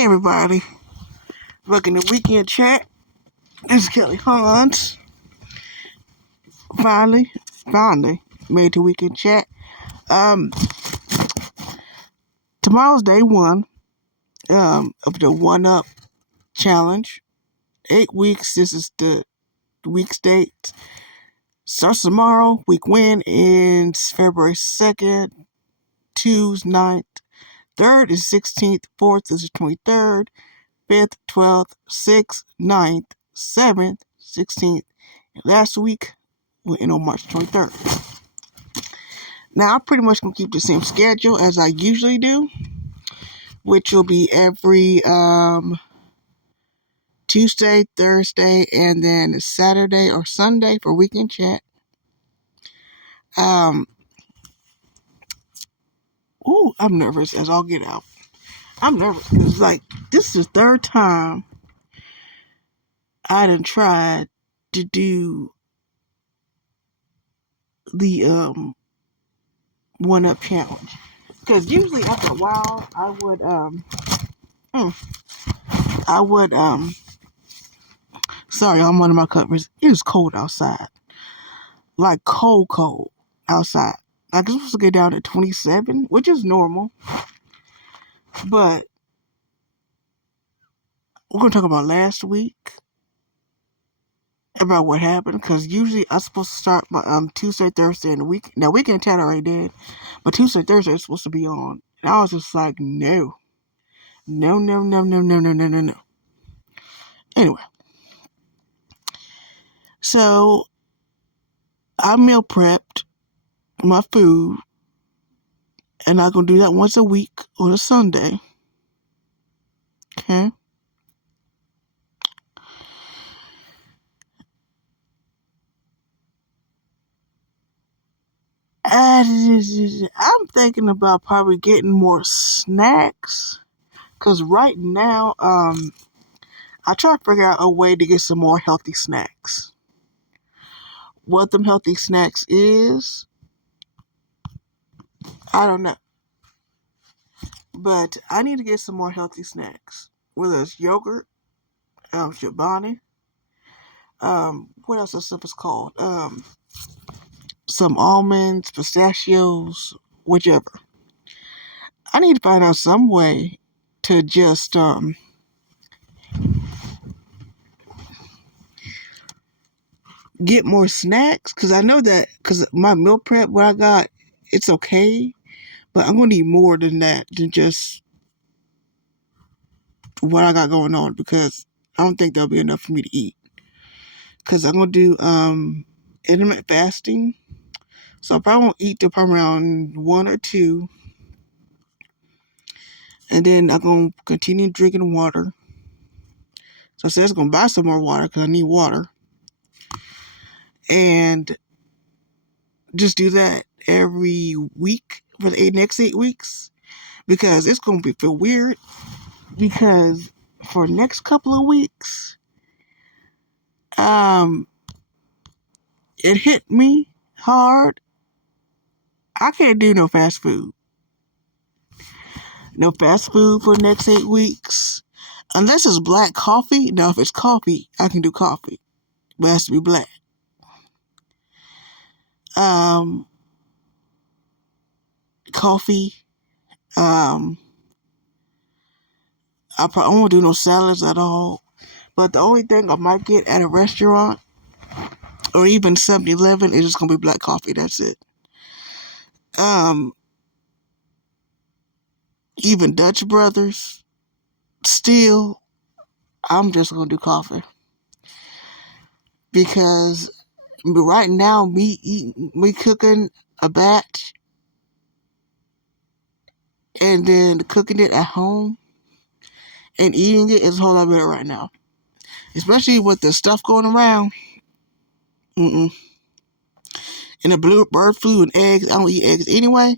Hey everybody, welcome to Weekend Chat. This is Kelly Hans. Finally made to Weekend Chat. Tomorrow's day one of the One Up Challenge. 8 weeks. This is the week's date. Starts tomorrow. Week win ends February 2nd, 2's 9th, 3rd is 16th, 4th is the 23rd, 5th, 12th, 6th, 9th, 7th, 16th. Last week will end on March 23rd. Now, I'm pretty much going to keep the same schedule as I usually do, which will be every Tuesday, Thursday, and then Saturday or Sunday for Weekend Chat. I'm nervous as I'll get out. I'm nervous because, this is the third time I done tried to do the One Up Challenge. Because usually after a while, sorry, I'm under my covers. It is cold outside. Like cold outside. Like it's supposed to get down to 27, which is normal. But we're going to talk about last week, about what happened. Because usually I'm supposed to start my Tuesday, Thursday, and the week. Now, Weekend Chat already did. But Tuesday, Thursday is supposed to be on. And I was just like, no. No. Anyway. So, I meal prepped my food. And I'm going to do that once a week on a Sunday. Okay? I'm thinking about probably getting more snacks. Because right now, I try to figure out a way to get some more healthy snacks. What them healthy snacks is, I don't know. But I need to get some more healthy snacks. Whether it's yogurt, Chobani, what else that stuff is called? Some almonds, pistachios, whichever. I need to find out some way to just get more snacks, because I know that because my meal prep, what I got, it's okay, but I'm going to need more than that, than just what I got going on, because I don't think there'll be enough for me to eat, because I'm going to do intermittent fasting, so I probably won't eat till probably around 1 or 2, and then I'm going to continue drinking water. So I said I was going to buy some more water, because I need water, and just do that every week for the next 8 weeks, because it's going to feel weird, because for the next couple of weeks, it hit me hard. I can't do no fast food. No fast food for the next 8 weeks. Unless it's black coffee. Now, if it's coffee, I can do coffee. But it has to be black. Coffee. I won't do no salads at all. But the only thing I might get at a restaurant or even 7-Eleven is just going to be black coffee. That's it. Even Dutch Brothers, still, I'm just going to do coffee. Because right now, me cooking a batch and then cooking it at home and eating it is a whole lot better right now. Especially with the stuff going around. And the bird flu and eggs. I don't eat eggs anyway.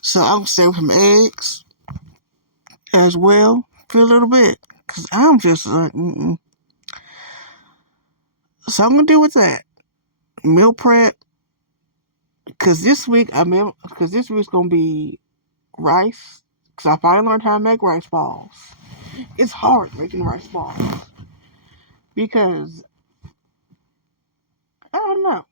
So I'll stay away from eggs as well for a little bit. Because I'm just like, So I'm going to deal with that. Meal prep. Because this week's going to be rice. Because I finally learned how to make rice balls. It's hard making rice balls because I don't know.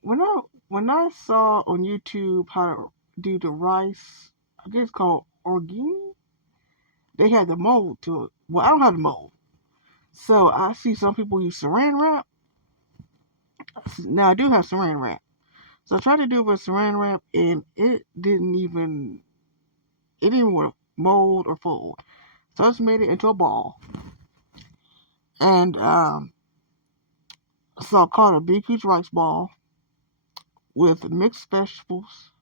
When I saw on YouTube how to do the rice, I guess it's called origami. They had the mold to it. Well, I don't have the mold, so I see some people use Saran wrap. Now I do have Saran wrap, so I tried to do it with Saran wrap, and it didn't want to mold or fold. So I just made it into a ball, and so I called a big huge rice ball with mixed vegetables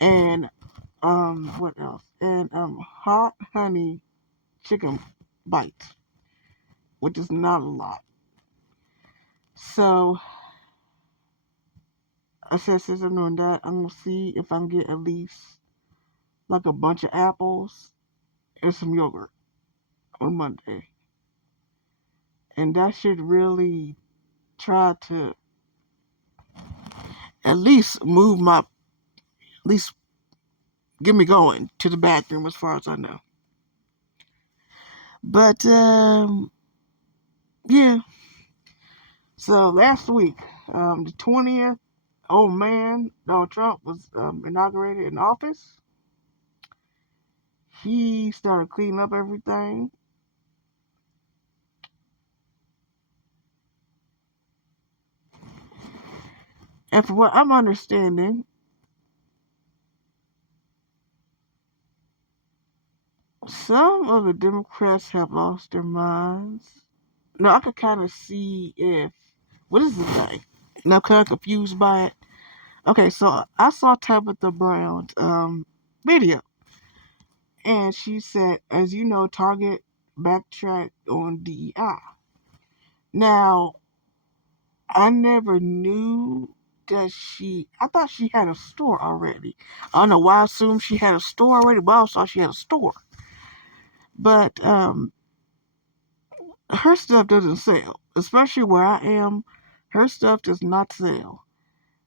and what else? And hot honey chicken bites, which is not a lot. So I said, since I'm doing that, I'm gonna see if I can get at least like a bunch of apples and some yogurt on Monday, and that should really try to at least at least get me going to the bathroom as far as I know. But yeah. So last week, the 20th, old man Donald Trump was inaugurated in office. He started cleaning up everything. And from what I'm understanding, some of the Democrats have lost their minds. Now, I could kind of see if. What is the thing? And I'm kind of confused by it. Okay, so I saw Tabitha Brown's video. And she said, as you know, Target backtracked on DEI. Now, I never knew that I thought she had a store already. I don't know why I assumed she had a store already, but I also thought she had a store. But her stuff doesn't sell, especially where I am. Her stuff does not sell.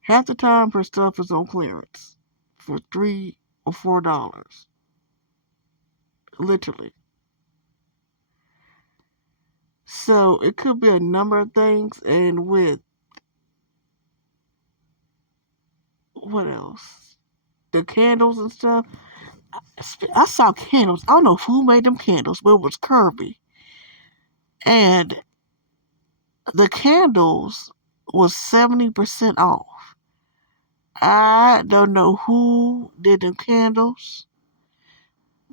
Half the time, her stuff is on clearance for $3 or $4, literally. So it could be a number of things, and with what else? The candles and stuff. I saw candles. I don't know who made them candles, but it was Kirby. And the candles was 70% off. I don't know who did them candles,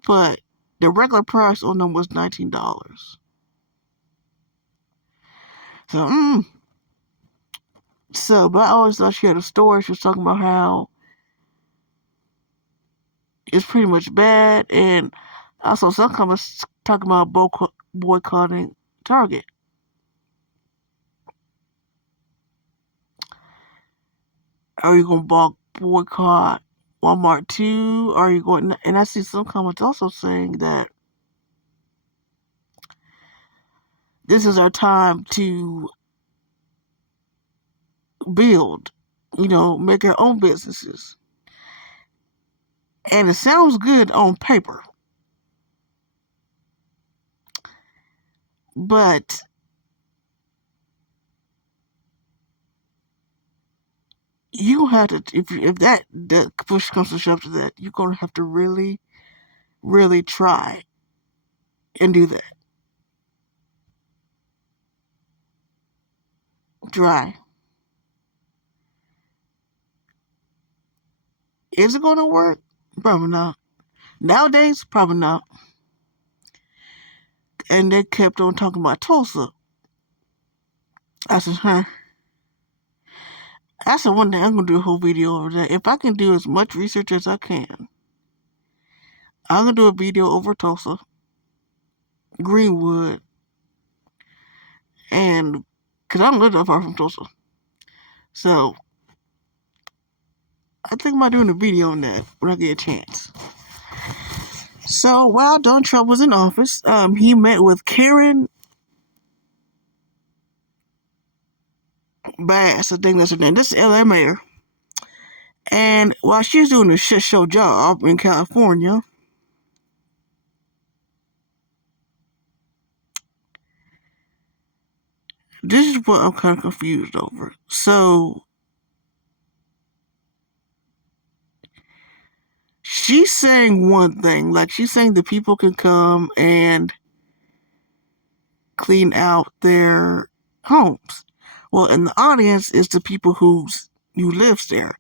but the regular price on them was $19. So, but I always thought she had a story. She was talking about how it's pretty much bad, and also some comments talking about boycotting Target. Are you going to boycott Walmart too? Are you going? And I see some comments also saying that this is our time to build, make our own businesses. And it sounds good on paper, but you have to, if that push comes to shove to that, you're gonna have to really, really try and do that. Try. Is it gonna work? Probably not. Nowadays, probably not. And they kept on talking about Tulsa. I said, huh? I said one day I'm gonna do a whole video over that. If I can do as much research as I can, I'm gonna do a video over Tulsa, Greenwood, and because I don't live that far from Tulsa, so I think about doing a video on that when I get a chance. So while Donald Trump was in office, he met with Karen Bass. I think that's her name. This is LA mayor. And while she was doing a shit show job in California, this is what I'm kind of confused over. So she's saying one thing, like she's saying the people can come and clean out their homes. Well, in the audience is the people who lives there.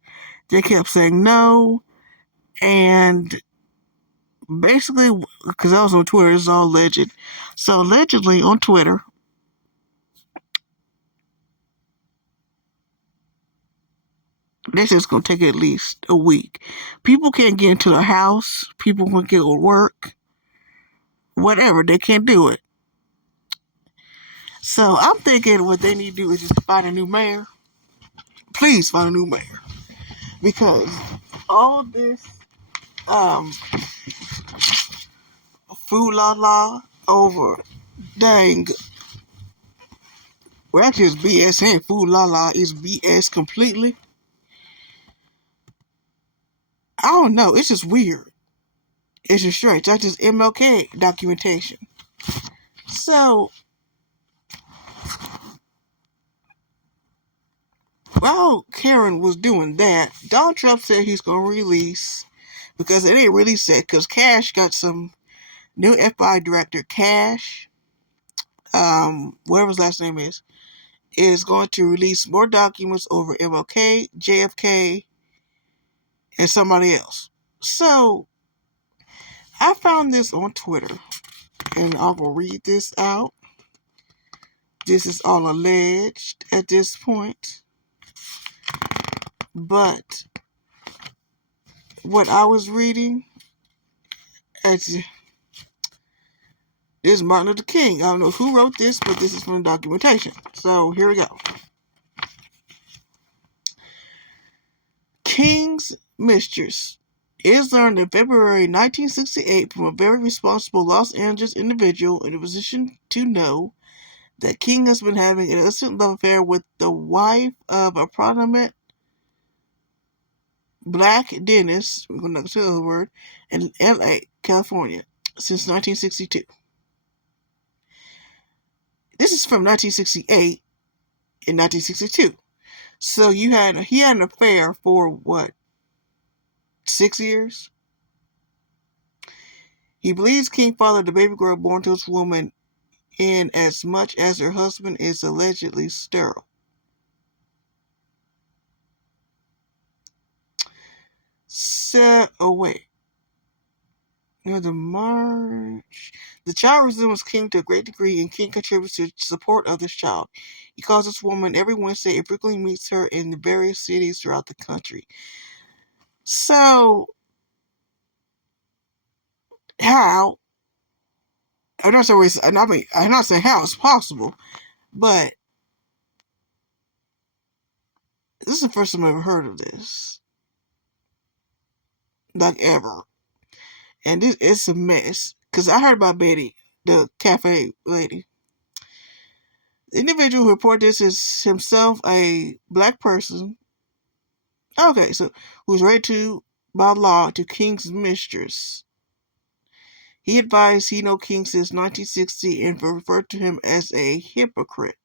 They kept saying no, and basically, because I was on Twitter, it's all alleged. So allegedly on Twitter, this is going to take at least a week. People can't get into their house. People can't get to work. Whatever, they can't do it. So I'm thinking what they need to do is just find a new mayor. Please find a new mayor, because all this um food la over dang. Well, actually, it's BS. Saying food la is BS completely. I don't know. It's just weird. It's just strange. That's just MLK documentation. So, while Karen was doing that, Donald Trump said he's going to release, because it ain't really said, because Cash got some new FBI director, Cash, whatever his last name is going to release more documents over MLK, JFK, and somebody else. So, I found this on Twitter, and I will read this out. This is all alleged at this point. But what I was reading, this is Martin Luther King. I don't know who wrote this, but this is from the documentation. So here we go. King's mistress is learned in February 1968 from a very responsible Los Angeles individual in a position to know that King has been having an illicit love affair with the wife of a prominent black dentist, we're going to say the word, in LA, California, since 1962. This is from 1968 and 1962. So he had an affair for what, 6 years? He believes King fathered the baby girl born to this woman in as much as her husband is allegedly sterile. So, wait. The March. The child resembles King to a great degree, and King contributes to the support of this child. He calls this woman every Wednesday and frequently meets her in the various cities throughout the country. So, how? I'm not saying how it's possible, but this is the first time I've ever heard of this. Like, ever. And it's a mess. Because I heard about Betty, the cafe lady. The individual who reported this is himself a black person. Okay, so who's married to, by law, to King's mistress. He advised he know King since 1960 and referred to him as a hypocrite.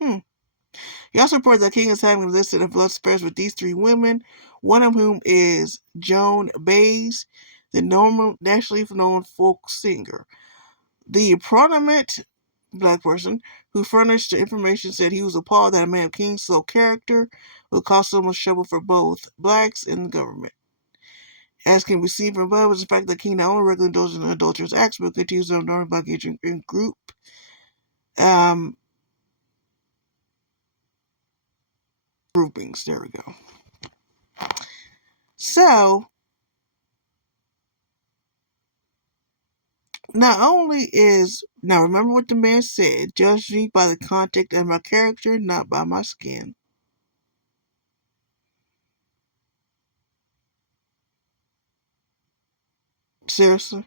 He also reported that King is having a list of love affairs with these 3 women, one of whom is Joan Baez, the nationally known folk singer. The prominent black person who furnished the information said he was appalled that a man of King's low character would cause so much trouble for both blacks and the government. As can be seen from above, is the fact that King not only regularly indulges in adulterous acts, but continues to normal black agent in group. Groupings. There we go. So, now remember what the man said, judge me by the content of my character, not by my skin. Seriously?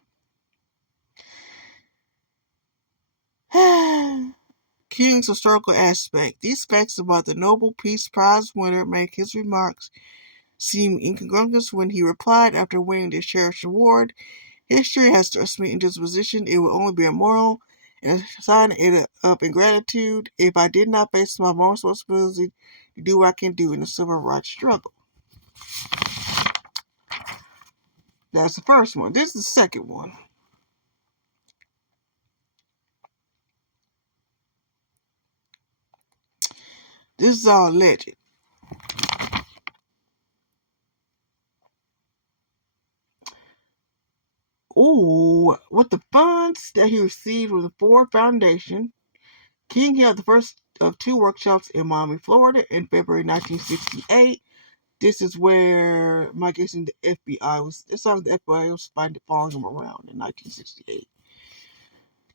King's historical aspect. These facts about the Nobel Peace Prize winner make his remarks seem incongruous when he replied after winning this cherished award. History has thrust me into this position. It will only be immoral and sign it up in gratitude if I did not face my moral responsibility to do what I can do in the civil rights struggle. That's the first one. This is the second one. This is all alleged. Ooh, with the funds that he received from the Ford Foundation, King held the first of two workshops in Miami, Florida in February 1968. This is where my guess in the FBI was. This time the FBI was following him around in 1968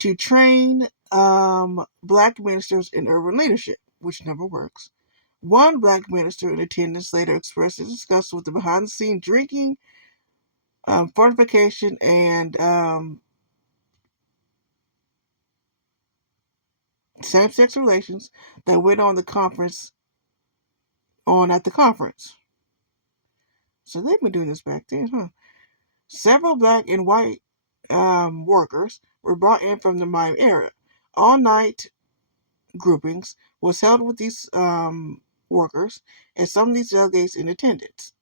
to train black ministers in urban leadership, which never works. One black minister in attendance later expressed his disgust with the behind-the-scenes drinking, fortification, and same-sex relations that went on at the conference. So they've been doing this back then, huh? Several black and white workers were brought in from the Miami area. All-night groupings was held with these workers and some of these delegates in attendance.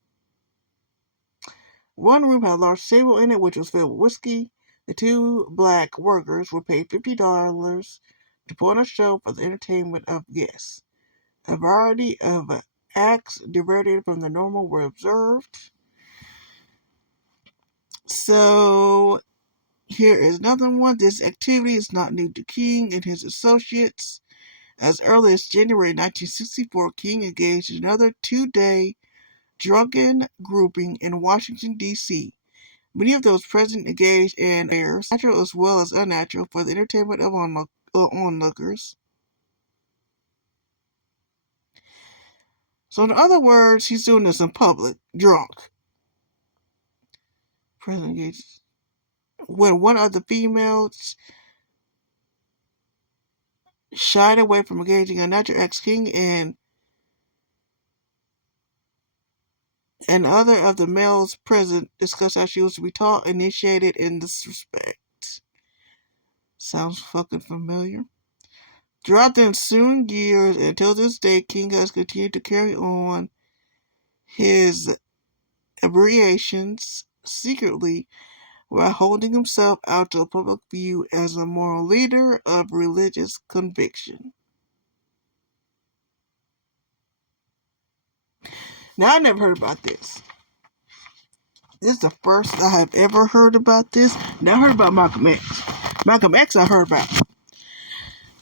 One room had a large table in it which was filled with whiskey. The two black workers were paid $50 to put on a show for the entertainment of guests. A variety of acts diverted from the normal were observed. So here is another one. This activity is not new to King and his associates. As early as January 1964, King engaged in another two-day drunken grouping in Washington, D.C. Many of those present engaged in affairs, natural as well as unnatural, for the entertainment of onlookers. So in other words, he's doing this in public, drunk. Present engaged. When one of the females shied away from engaging in unnatural acts, King and other of the males present discussed how she was to be taught, initiated in this respect. Sounds fucking familiar. Throughout the ensuing years until this day, King has continued to carry on his aberrations secretly while holding himself out to public view as a moral leader of religious conviction. Now, I never heard about this. This is the first I have ever heard about this. Now, I heard about Malcolm X. Malcolm X I heard about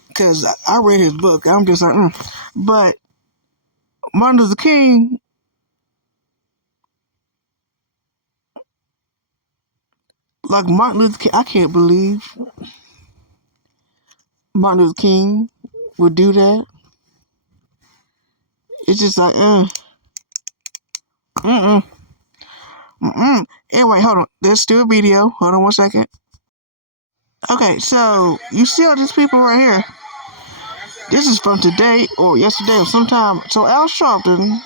because I read his book. I'm just like, But Martin Luther King, like Martin Luther King, I can't believe Martin Luther King would do that. It's just like, mm-mm. Anyway, hold on. Let's do a video. Hold on 1 second. Okay, so you see all these people right here. This is from today or yesterday or sometime. So Al Sharpton,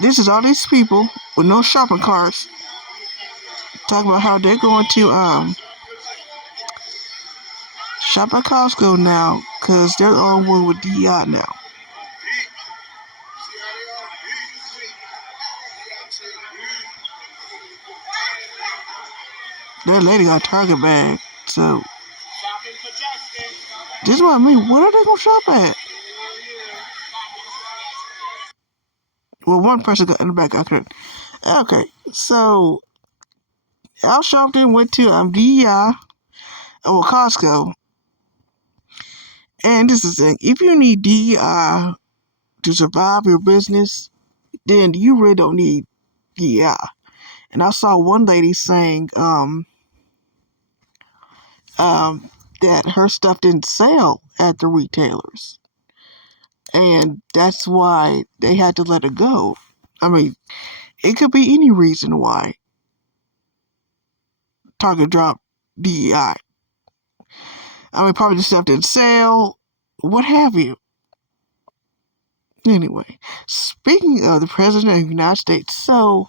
this is all these people with no shopping carts talking about how they're going to shop at Costco now because they're on one with DEI now. That lady got a Target bag, so this is what I mean. What are they gonna shop at? Well, one person got in the back. Okay, so Al Sharpton went to DEI or Costco, and this is the thing: if you need DEI to survive your business, then you really don't need DEI. And I saw one lady saying that her stuff didn't sell at the retailers, and that's why they had to let her go. I mean, it could be any reason why Target dropped DEI. I mean, probably the stuff didn't sell, what have you. Anyway, speaking of the President of the United States, so,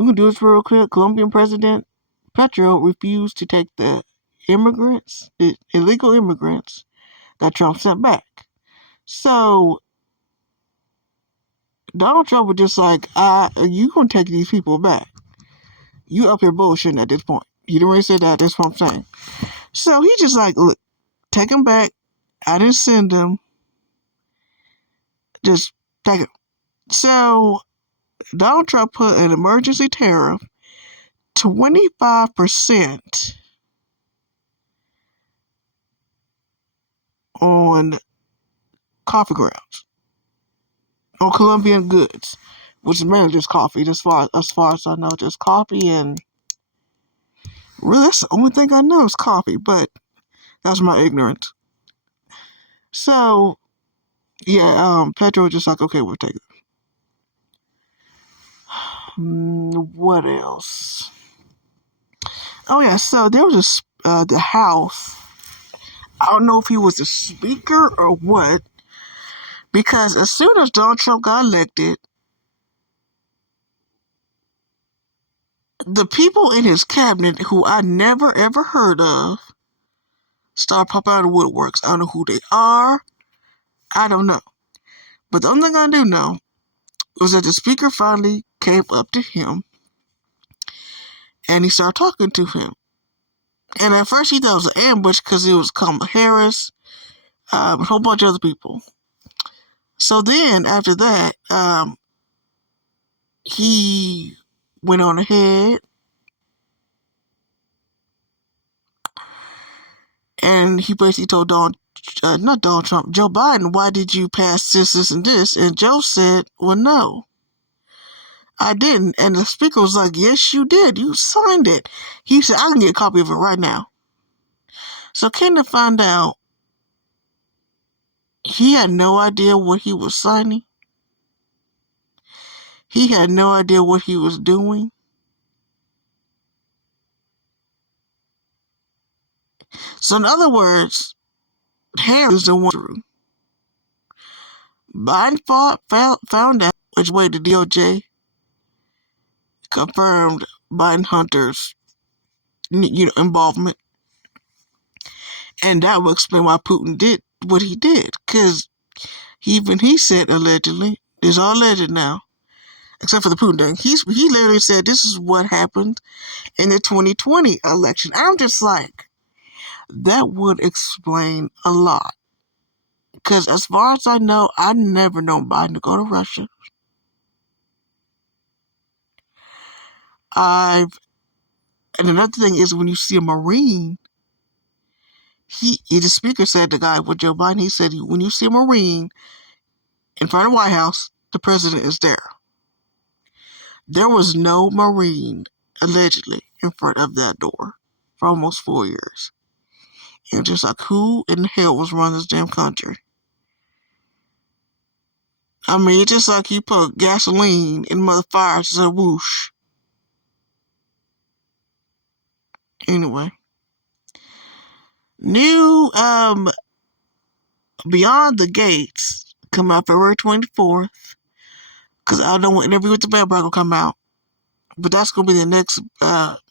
we can do this real quick. Colombian President Petro refused to take the illegal immigrants that Trump sent back. So Donald Trump was just like, you gonna take these people back. You up here bullshitting at this point. You didn't really say that, that's what I'm saying. So he just like, look, take them back. I didn't send them. Just take them. So Donald Trump put an emergency tariff 25% on coffee grounds, on Colombian goods, which is mainly just coffee. As far as I know, just coffee, and really that's the only thing I know is coffee. But that's my ignorance. So yeah, Petro was just like, okay, we'll take it. What else? Oh yeah, so there was the House. I don't know if he was the speaker or what, because as soon as Donald Trump got elected, the people in his cabinet who I never ever heard of start popping out of woodworks. I don't know who they are. I don't know. But the only thing I do know was that the speaker finally came up to him and he started talking to him. And at first he thought it was an ambush because it was Kamala Harris, a whole bunch of other people. So then after that, he went on ahead and he basically told not Donald Trump, Joe Biden, why did you pass this, and this? And Joe said, well, no, I didn't. And the speaker was like, yes, you did. You signed it. He said, I can get a copy of it right now. So came to find out, he had no idea what he was signing. He had no idea what he was doing. So in other words, Harris is the one through. Biden found out which way the DOJ confirmed Biden Hunter's involvement. And that would explain why Putin did what he did. Because even he said allegedly, it's all alleged now, except for the Putin thing. He literally said this is what happened in the 2020 election. I'm just like, that would explain a lot. Because as far as I know, I never known Biden to go to Russia. And another thing is when you see a Marine, the speaker said, the guy with Joe Biden, he said, when you see a Marine in front of the White House, the president is there. There was no Marine, allegedly, in front of that door for almost 4 years. And just like, who in the hell was running this damn country? I mean, it's just like you put gasoline in mother fires and whoosh. Anyway. New Beyond the Gates come out February 24th. Because I don't know when Interview with the Vampire will come out. But that's going to be the next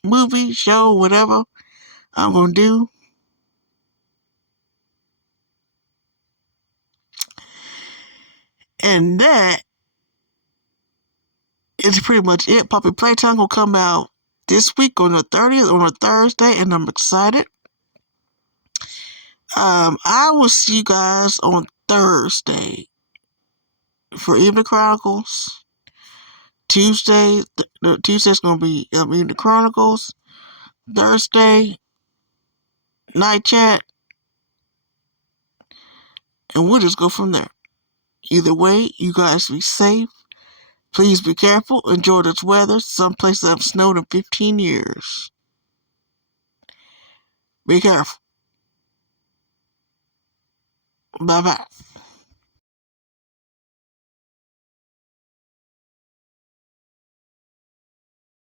movie, show, whatever I'm going to do. And that is pretty much it. Puppy Playtime will come out this week on the 30th, on a Thursday, and I'm excited. I will see you guys on Thursday for Evening Chronicles. Tuesday's going to be Evening Chronicles. Thursday, Night Chat. And we'll just go from there. Either way, you guys be safe. Please be careful. Enjoy this weather. Some places have snowed in 15 years. Be careful. Bye-bye.